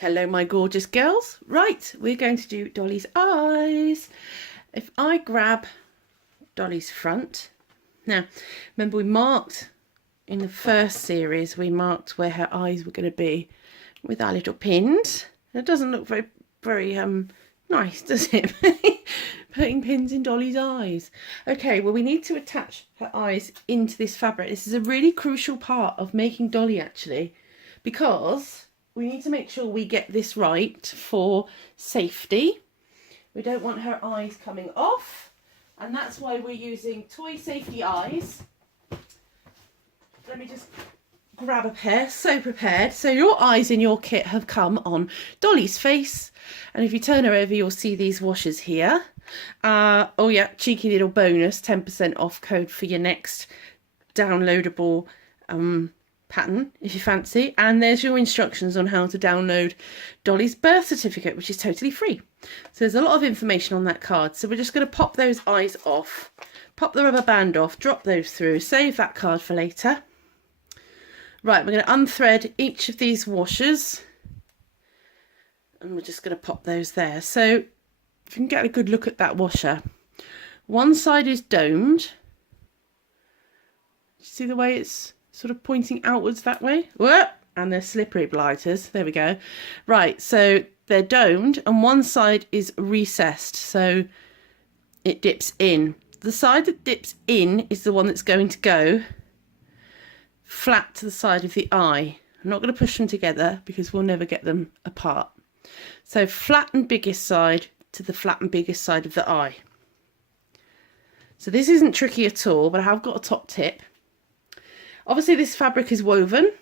Hello, my gorgeous girls. Right, we're going to do Dolly's eyes. If I grab Dolly's front. Now, remember we marked in the first series, we marked where her eyes were going to be with our little pins. It doesn't look very nice, does it? Putting pins in Dolly's eyes. Okay, well, we need to attach her eyes into this fabric. This is a really crucial part of making Dolly, actually, because we need to make sure we get this right for safety. We don't want her eyes coming off, and that's why we're using toy safety eyes. Let me just grab a pair. So prepared. So your eyes in your kit have come on Dolly's face, and if you turn her over, you'll see these washers here. Oh yeah, cheeky little bonus, 10% off code for your next downloadable pattern if you fancy. And there's your instructions on how to download Dolly's birth certificate, which is totally free. So there's a lot of information on that card. So we're just going to pop those eyes off, pop the rubber band off, drop those through, save that card for later. Right, we're going to unthread each of these washers, and we're just going to pop those there. So if you can get a good look at that washer, one side is domed. See the way it's sort of pointing outwards that way? Whoa! And they're slippery blighters. There we go. Right, so they're domed, and one side is recessed, so it dips in. The side that dips in is the one that's going to go flat to the side of the eye. I'm not going to push them together because we'll never get them apart. So flat and biggest side to the flat and biggest side of the eye. So this isn't tricky at all, but I have got a top tip. Obviously this fabric is woven.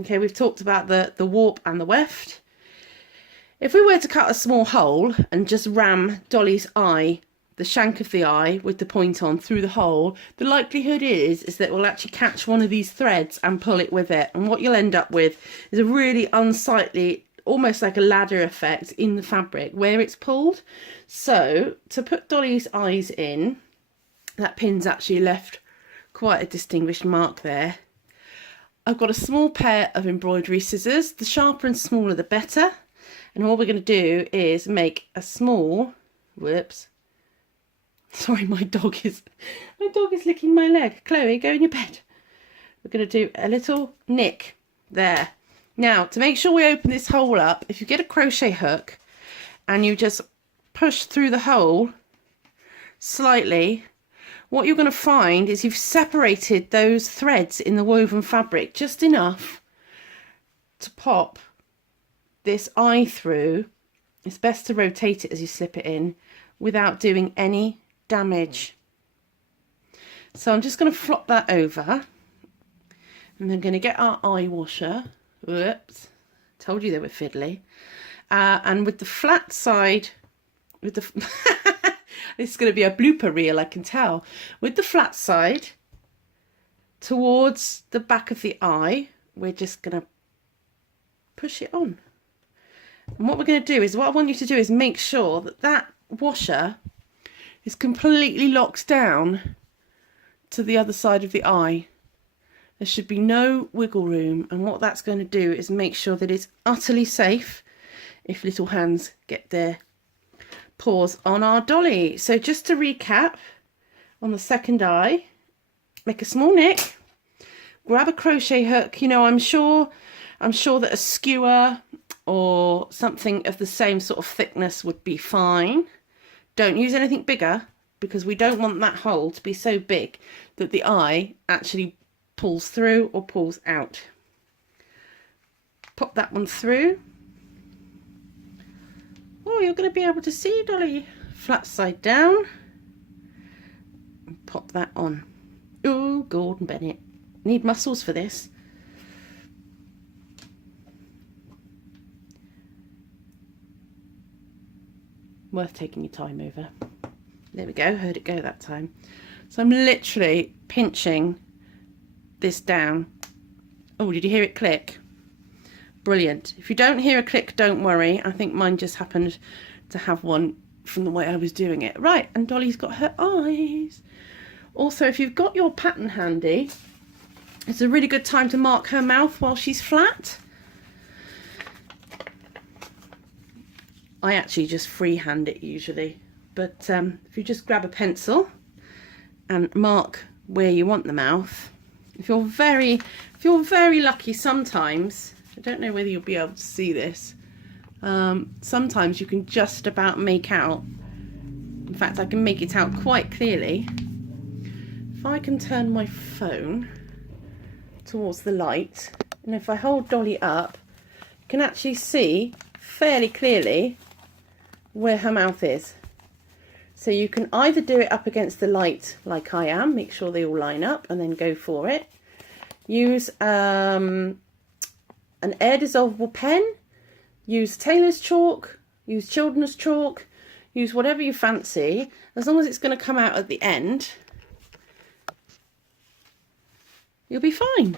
Okay, we've talked about the warp and the weft. If we were to cut a small hole and just ram Dolly's eye, the shank of the eye with the point on through the hole, the likelihood is that it will actually catch one of these threads and pull it with it. And what you'll end up with is a really unsightly, almost like a ladder effect in the fabric where it's pulled. So to put Dolly's eyes in, that pin's actually left quite a distinguished mark there. I've got a small pair of embroidery scissors. The sharper and smaller the better. And all we're going to do is make a small, whoops, sorry, my dog is licking my leg. Chloe, go in your bed. We're going to do a little nick there. Now, to make sure we open this hole up, if you get a crochet hook and you just push through the hole slightly, what you're going to find is you've separated those threads in the woven fabric just enough to pop this eye through. It's best to rotate it as you slip it in without doing any damage. So I'm just going to flop that over, and then going to get our eye washer. Whoops, told you they were fiddly. And with the flat side, with the this is going to be a blooper reel, I can tell. With the flat side towards the back of the eye, we're just going to push it on. And what we're going to do is, what I want you to do is make sure that that washer is completely locked down to the other side of the eye. There should be no wiggle room, and what that's going to do is make sure that it's utterly safe if little hands get their paws on our Dolly. So just to recap, on the second eye, make a small nick, grab a crochet hook. You know, I'm sure that a skewer or something of the same sort of thickness would be fine. Don't use anything bigger, because we don't want that hole to be so big that the eye actually pulls through or pulls out. Pop that one through. Oh, you're going to be able to see Dolly. Flat side down. And pop that on. Oh, Gordon Bennett. Need muscles for this. Worth taking your time over. There we go, heard it go that time. So I'm literally pinching this down. Oh, did you hear it click? Brilliant. If you don't hear a click, don't worry. I think mine just happened to have one from the way I was doing it. Right, and Dolly's got her eyes. Also, if you've got your pattern handy, it's a really good time to mark her mouth while she's flat. I actually just freehand it usually, but if you just grab a pencil and mark where you want the mouth, if you're very lucky, sometimes, I don't know whether you'll be able to see this, sometimes you can just about make out, in fact I can make it out quite clearly. If I can turn my phone towards the light, and if I hold Dolly up, you can actually see fairly clearly where her mouth is. So you can either do it up against the light like I am, make sure they all line up, and then go for it. Use an air dissolvable pen, use tailor's chalk, use children's chalk, use whatever you fancy, as long as it's going to come out at the end, you'll be fine.